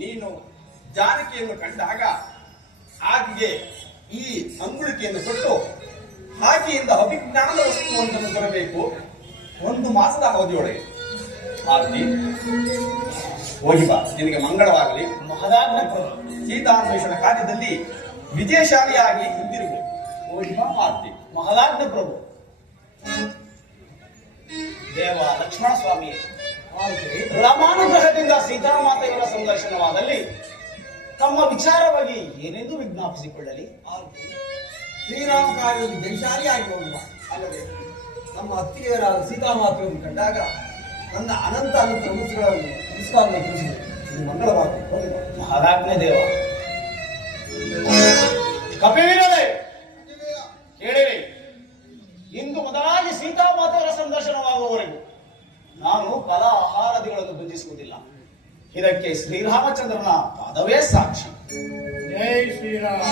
ನೀನು ಜಾನಕಿಯನ್ನು ಕಂಡಾಗ ಆಕೆಗೆ ಈ ಅಂಗುಳಿಕೆಯನ್ನು ಕೊಟ್ಟು ಆಕೆಯಿಂದ ಅಭಿಜ್ಞಾನದ ವಸ್ತುವನ್ನು ತರಬೇಕು. 1 ಮಾಸದ ಅವಧಿಯೊಳಗೆ ಆರತಿ ಹೋಗಿ ಬಾ, ನಿನಗೆ ಮಂಗಳವಾಗಲಿ. ಮಹದಾಜ್ಞೆ ಸೀತಾನ್ವೇಷಣ ಕಾರ್ಯದಲ್ಲಿ ವಿಜಯಶಾಲಿಯಾಗಿ ಹಿಂದಿರುಗು. ಹೋಗಿ ಬಾ ಆರತಿ. ಮಹದಾಜ್ಞೆ ಪ್ರಭು. ದೇವ ಲಕ್ಷ್ಮಣ ಸ್ವಾಮಿ ರಾಮಾನುಗ್ರಹದಿಂದ ಸೀತಾಮಾತೆಯವರ ಸಂದರ್ಶನವಾದಲ್ಲಿ ತಮ್ಮ ವಿಚಾರವಾಗಿ ಏನೆಂದು ವಿಜ್ಞಾಪಿಸಿಕೊಳ್ಳಲಿ? ಶ್ರೀರಾಮ ಕಾರ್ಯದಲ್ಲಿ ಜಯಶಾಲಿಯಾಗಿ ಹೋಗುವ. ಅಲ್ಲದೆ ನಮ್ಮ ಅತ್ತಿಗೆಯರಾದ ಸೀತಾಮಾತೆಯನ್ನು ಕಂಡಾಗ ನನ್ನ ಅನಂತ ನಮಸ್ಕಾರವನ್ನು ತಿಳಿಸಿದೆ. ಇದು ಮಂಗಳವಾಗಲಿ. ಮಹಾರಾಜ್ಞೆ ದೇವ. ಕಪಿವೀರರೇ ಕೇಳಿರಿ, ಇಂದು ಮೊದಲಾಗಿ ಸೀತಾಮಾತೆಯವರ ಸಂದರ್ಶನವಾಗುವವರೆಗೂ ನಾನು ಫಲ ಆಹಾರಾದಿಗಳನ್ನು ಭುಜಿಸುವುದಿಲ್ಲ. ಇದಕ್ಕೆ ಶ್ರೀರಾಮಚಂದ್ರನ ಪಾದವೇ ಸಾಕ್ಷಿ. ಜೈ ಶ್ರೀರಾಮ.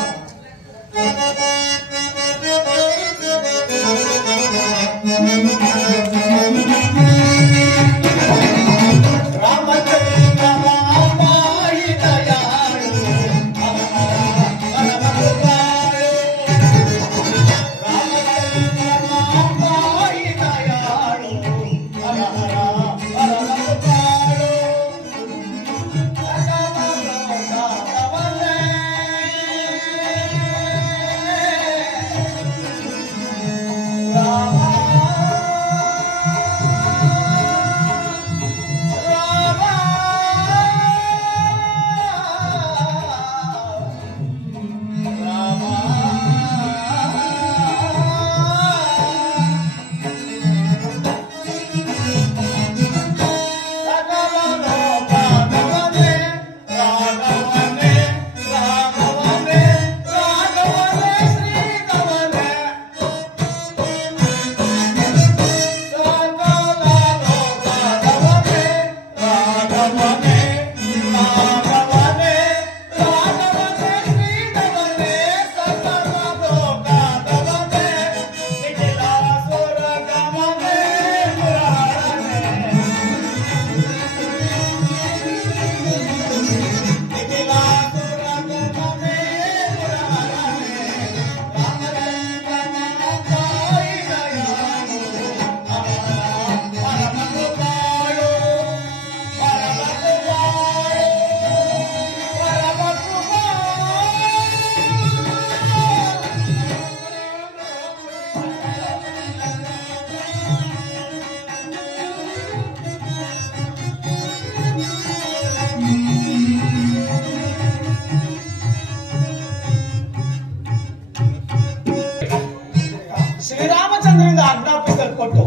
ಶ್ರೀರಾಮಚಂದ್ರನಿಂದ ಆಜ್ಞಾಪಿಸಲ್ಪಟ್ಟು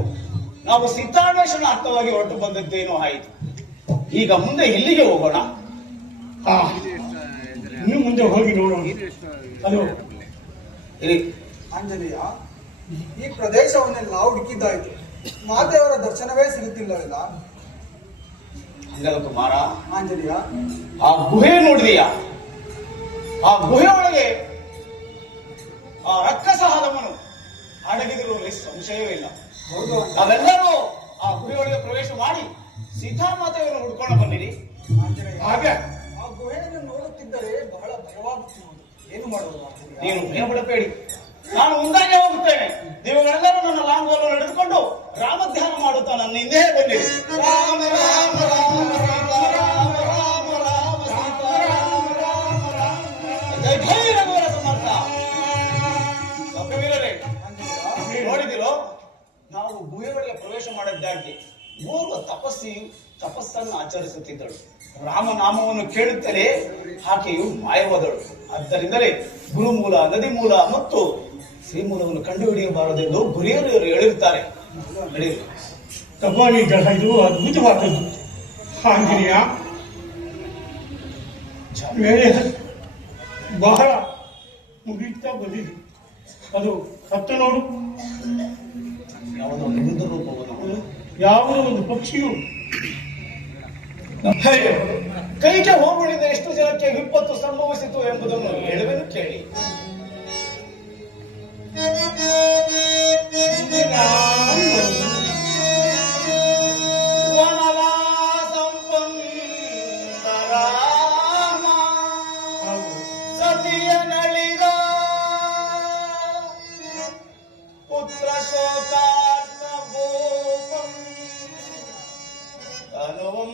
ನಾವು ಸೀತಾನ್ವೇಷಣ ಅರ್ಥವಾಗಿ ಹೊರಟು ಬಂದದ್ದೇನೋ ಆಯಿತು. ಈಗ ಮುಂದೆ ಎಲ್ಲಿಗೆ ಹೋಗೋಣ? ಇನ್ನು ಮುಂದೆ ಹೋಗಿ ನೋಡೋಣ. ಅದು ಆಂಜನೇಯ, ಈ ಪ್ರದೇಶವನ್ನೆಲ್ಲ ಹುಡುಕಿದ್ದಾಯ್ತು. ಮಾತೆಯವರ ದರ್ಶನವೇ ಸಿಗುತ್ತಿಲ್ಲವಲ್ಲ. ಹಂಗಲ್ಲ ಕುಮಾರ, ಆಂಜನೇಯ, ಆ ಗುಹೆ ನೋಡಿದೆಯಾ? ಆ ಗುಹೆ ಒಳಗೆ ಆ ರಕ್ಕಸ ಹದಮನು ಅಡಗಿದಿರುವಲ್ಲಿ ಸಂಶಯವಿಲ್ಲ. ಹೌದು. ನಾವೆಲ್ಲರೂ ಆ ಗುಹೆಯೊಳಗೆ ಪ್ರವೇಶ ಮಾಡಿ ಸೀತಾಮಾತೆಯನ್ನು ಹುಡ್ಕೊಂಡು ಬಂದಿರಿ. ಆಂಜನೇಯ, ಹಾಗೆ ಆ ಗುಹೆಯನ್ನು ನೋಡುತ್ತಿದ್ದರೆ ಬಹಳ ಭಯವಾಗುತ್ತಿರುವುದು. ಏನು ಮಾಡುವುದು? ನೀನು ಭಯ ಪಡಬೇಡಿ, ನಾನು ಮುಂದಾಗೆ ಹೋಗುತ್ತೇನೆ. ನೀವುಗಳೆಲ್ಲರೂ ನನ್ನ ಲಾಂಗವನ್ನು ನಡೆದುಕೊಂಡು ರಾಮಧ್ಯಾನ ಮಾಡುತ್ತಾ ನನ್ನ ಹಿಂದೆ ಬಂದಿರಿ. ರಾಮ ರಾಮ ರಾಮ ರಾಮ ರಾಮ ರಾಮ ಸೀತಾ ರಾಮ ರಾಮ ರಾಮ. ಜೈ ಜೈ ರಘುವರ ಸಮರ್ಥ. ಕಪಿವೀರರೇ, ನೋಡಿದಿರೋ, ನಾವು ಗುಹೆ ಒಳಗೆ ಪ್ರವೇಶ ಮಾಡಿದ್ದಾಗಿ ಓರ್ವ ತಪಸ್ಸನ್ನು ಆಚರಿಸುತ್ತಿದ್ದಳು. ರಾಮನಾಮವನ್ನು ಕೇಳುತ್ತಲೇ ಆಕೆಯು ಮಾಯವಾದಳು. ಆದ್ದರಿಂದಲೇ ಗುರುಮೂಲ, ನದಿ ಮೂಲ ಮತ್ತು ಶ್ರೀಮೂಲವನ್ನು ಕಂಡುಹಿಡಿಯಬಾರದೆಂದು ಗುರಿಯರು ಹೇಳಿರುತ್ತಾರೆ. ತಪಾಲಿ ಜಲ ಇದು ಅದ್ಭುತವಾದದ್ದು. ಆಂಜನೇಯ, ವೇಳೆ ಬಹಳ ಮುಗಿತಾ ಬಂದಿದೆ. ಅದು ಹತ್ತ ನೋಡು, ಯಾವುದೋ ಒಂದು ಬುದ್ಧ ರೂಪವನ್ನು, ಯಾವುದೋ ಒಂದು ಪಕ್ಷಿಯು ಕೈಗೆ ಹೋಗುಳಿಂದ ಎಷ್ಟು ಜನಕ್ಕೆ ವಿಪತ್ತು ಸಂಭವಿಸಿತು ಎಂಬುದನ್ನು ಹೇಳುವೆನು ಕೇಳಿ. ವನವಾಸಂ ಪಂದರ ಪುತ್ರ ಶೋಕಾರ್ತ ಭೂಪಂ ತನುವಂ